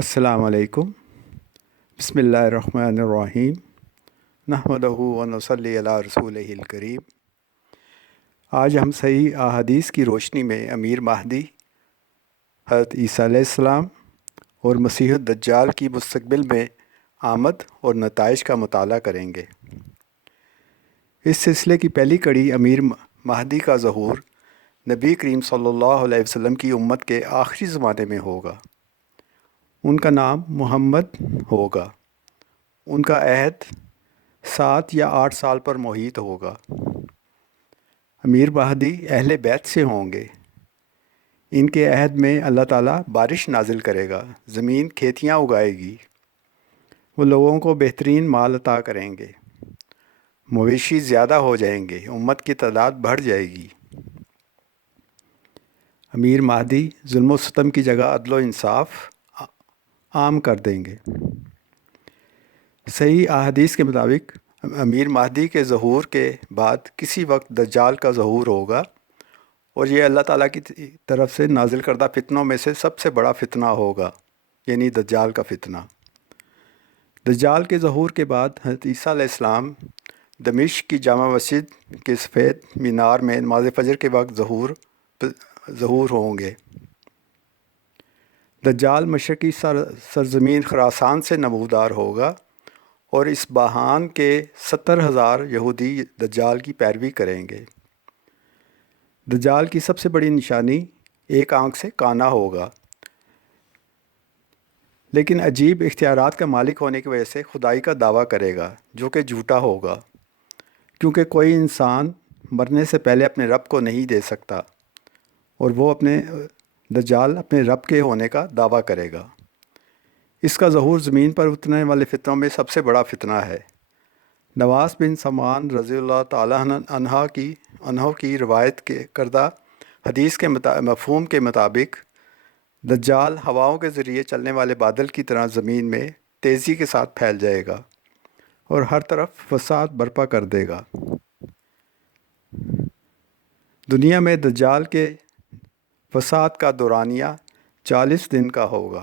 السلام علیکم۔ بسم اللہ الرحمن الرحیم۔ نحمدہ و نصلی علی رسولہ الکریم۔ آج ہم صحیح احادیث کی روشنی میں امیر مہدی، حضرت عیسیٰ علیہ السلام اور مسیح الدجال کی مستقبل میں آمد اور نتائج کا مطالعہ کریں گے۔ اس سلسلے کی پہلی کڑی امیر مہدی کا ظہور نبی کریم صلی اللہ علیہ وسلم کی امت کے آخری زمانے میں ہوگا۔ ان کا نام محمد ہوگا۔ ان کا عہد 7 یا 8 سال پر محیط ہوگا۔ امیر مہدی اہل بیت سے ہوں گے۔ ان کے عہد میں اللہ تعالیٰ بارش نازل کرے گا، زمین کھیتیاں اگائے گی، وہ لوگوں کو بہترین مال عطا کریں گے، مویشی زیادہ ہو جائیں گے، امت کی تعداد بڑھ جائے گی۔ امیر مہدی ظلم و ستم کی جگہ عدل و انصاف عام کر دیں گے۔ صحیح احادیث کے مطابق امیر مہدی کے ظہور کے بعد کسی وقت دجال کا ظہور ہوگا، اور یہ اللہ تعالیٰ کی طرف سے نازل کردہ فتنوں میں سے سب سے بڑا فتنہ ہوگا، یعنی دجال کا فتنہ۔ دجال کے ظہور کے بعد حضرت عیسیٰ علیہ السلام دمشق کی جامع مسجد کے سفید مینار میں نماز فجر کے وقت ظہور ہوں گے۔ دجال مشرقی سرزمین خراسان سے نمودار ہوگا، اور اس بحان کے 70,000 یہودی دجال کی پیروی کریں گے۔ دجال کی سب سے بڑی نشانی ایک آنکھ سے کانا ہوگا، لیکن عجیب اختیارات کا مالک ہونے کی وجہ سے خدائی کا دعویٰ کرے گا، جو کہ جھوٹا ہوگا، کیونکہ کوئی انسان مرنے سے پہلے اپنے رب کو نہیں دے سکتا، اور وہ دجال اپنے رب کے ہونے کا دعویٰ کرے گا۔ اس کا ظہور زمین پر اترنے والے فتنوں میں سب سے بڑا فتنہ ہے۔ نواس بن سمعان رضی اللہ تعالیٰ عنہ کی روایت کردہ حدیث کے مفہوم کے مطابق دجال ہواؤں کے ذریعے چلنے والے بادل کی طرح زمین میں تیزی کے ساتھ پھیل جائے گا اور ہر طرف فساد برپا کر دے گا۔ دنیا میں دجال کے فساد کا دورانیہ 40 دن کا ہوگا۔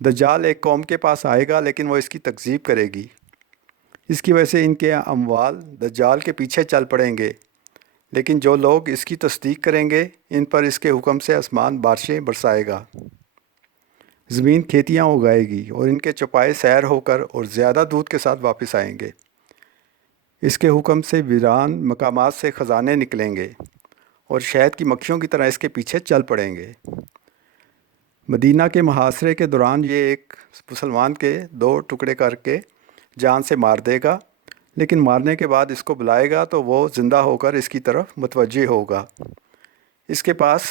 دجال ایک قوم کے پاس آئے گا، لیکن وہ اس کی تکذیب کرے گی۔ اس کی وجہ سے ان کے اموال دجال کے پیچھے چل پڑیں گے، لیکن جو لوگ اس کی تصدیق کریں گے، ان پر اس کے حکم سے آسمان بارشیں برسائے گا، زمین کھیتیاں اگائے گی، اور ان کے چوپائے سیر ہو کر اور زیادہ دودھ کے ساتھ واپس آئیں گے۔ اس کے حکم سے ویران مقامات سے خزانے نکلیں گے، اور شہد کی مکھیوں کی طرح اس کے پیچھے چل پڑیں گے۔ مدینہ کے محاصرے کے دوران یہ ایک مسلمان کے 2 ٹکڑے کر کے جان سے مار دے گا، لیکن مارنے کے بعد اس کو بلائے گا تو وہ زندہ ہو کر اس کی طرف متوجہ ہوگا۔ اس کے پاس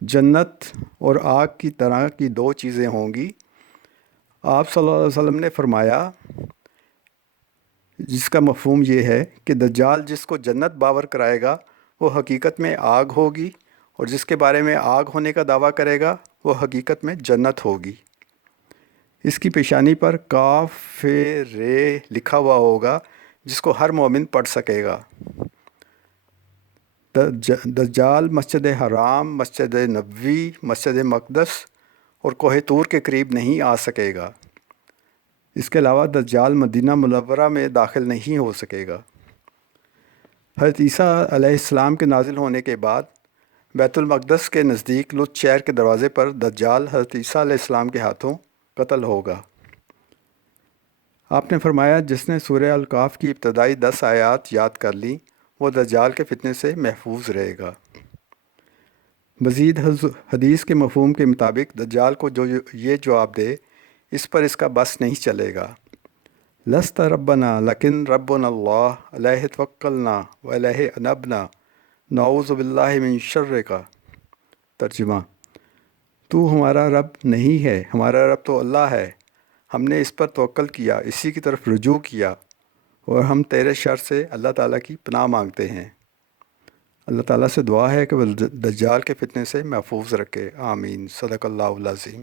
جنت اور آگ کی طرح کی 2 چیزیں ہوں گی۔ آپ صلی اللہ علیہ وسلم نے فرمایا، جس کا مفہوم یہ ہے کہ دجال جس کو جنت باور کرائے گا وہ حقیقت میں آگ ہوگی، اور جس کے بارے میں آگ ہونے کا دعویٰ کرے گا وہ حقیقت میں جنت ہوگی۔ اس کی پیشانی پر کاف ر لکھا ہوا ہوگا، جس کو ہر مومن پڑھ سکے گا۔ دجال مسجد حرام، مسجد نبوی، مسجد مقدس اور کوہ طور کے قریب نہیں آ سکے گا۔ اس کے علاوہ دجال مدینہ منورہ میں داخل نہیں ہو سکے گا۔ حضرت عیسیٰ علیہ السلام کے نازل ہونے کے بعد بیت المقدس کے نزدیک لط شہر کے دروازے پر دجال حضرت عیسیٰ علیہ السلام کے ہاتھوں قتل ہوگا۔ آپ نے فرمایا، جس نے سورہ الکاف کی ابتدائی 10 آیات یاد کر لیں، وہ دجال کے فتنے سے محفوظ رہے گا۔ مزید حدیث کے مفہوم کے مطابق دجال کو جو یہ جواب دے، اس پر اس کا بس نہیں چلے گا۔ لست ربنا لیکن ربنا اللہ علیہ توکلنا و علیہ انبنا نعوذ باللہ من شر کا۔ ترجمہ: تو ہمارا رب نہیں ہے، ہمارا رب تو اللہ ہے، ہم نے اس پر توکل کیا، اسی کی طرف رجوع کیا، اور ہم تیرے شر سے اللہ تعالیٰ کی پناہ مانگتے ہیں۔ اللہ تعالیٰ سے دعا ہے کہ وہ دجال کے فتنے سے محفوظ رکھے۔ آمین۔ صدق اللہ العظیم۔